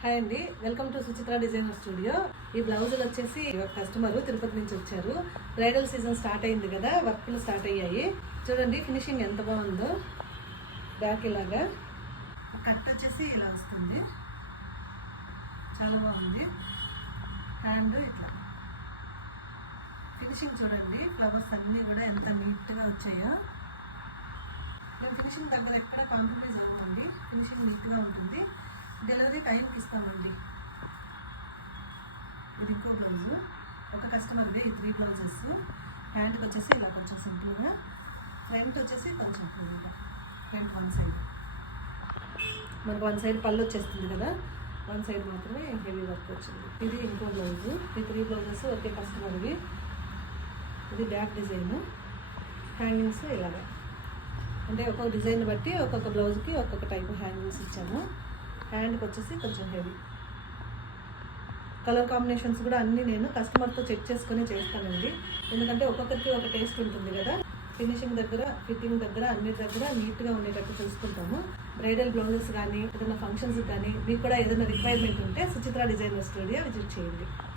Hi అండి, welcome to Suchitra designer studio. ఈ బ్లౌజులు వచ్చేసి కస్టమర్ తిరుపతి నుంచి వచ్చారు. బ్రైడల్ సీజన్ స్టార్ట్ అయింది కదా, వర్క్లు స్టార్ట్ అయ్యాయి. చూడండి ఫినిషింగ్ ఎంత బాగుందో. బ్యాక్ ఇలాగా కట్ వచ్చేసి ఇలా వస్తుంది, చాలా బాగుంది. హ్యాండ్ ఇట్లా ఫినిషింగ్ చూడండి, ఫ్లవర్స్ అన్నీ కూడా ఎంత నీట్గా వచ్చాయో. మేము ఫినిషింగ్ దగ్గర ఎక్కడ కాంప్రమైజ్ అవ్వమండి, ఫినిషింగ్ నీట్గా ఉంటుంది. డెలివరీ టైంకి ఇస్తామండి. ఇది ఇంకో బ్లౌజు, ఒక కస్టమర్ది ఈ 3 బ్లౌజెస్. హ్యాండ్కి వచ్చేసి ఇలా కొంచెం సింపుల్గా, ఫ్రంట్ వచ్చేసి కొంచెం ఫుల్గా. ఫ్రంట్ వన్ సైడ్ మనకు వన్ సైడ్ పళ్ళు వచ్చేస్తుంది కదా, వన్ సైడ్ మాత్రమే హెవీ వర్క్ వచ్చింది. ఇది ఇంకో బ్లౌజు, ఈ 3 బ్లౌజెస్ ఒకే కస్టమర్వి. ఇది బ్యాక్ డిజైన్, హ్యాంగింగ్స్ ఇలాగా, అంటే ఒక్కొక్క డిజైన్ బట్టి ఒక్కొక్క బ్లౌజ్కి ఒక్కొక్క టైప్ హ్యాంగింగ్స్ ఇచ్చాము. హ్యాండ్కి వచ్చేసి కొంచెం హెవీ. కలర్ కాంబినేషన్స్ కూడా అన్నీ నేను కస్టమర్తో చెక్ చేసుకొని చేస్తానండి, ఎందుకంటే ఒక్కొక్కరికి ఒక టేస్ట్ ఉంటుంది కదా. ఫినిషింగ్ దగ్గర, ఫిట్టింగ్ దగ్గర, అన్ని దగ్గర నీట్గా ఉండేటట్టు చూసుకుంటాము. బ్రైడల్ బ్లౌజెస్ కానీ ఏదైనా ఫంక్షన్స్ కానీ మీకు కూడా ఏదైనా రిక్వైర్మెంట్ ఉంటే సుచిత్ర డిజైనర్ స్టూడియో విజిట్ చేయండి.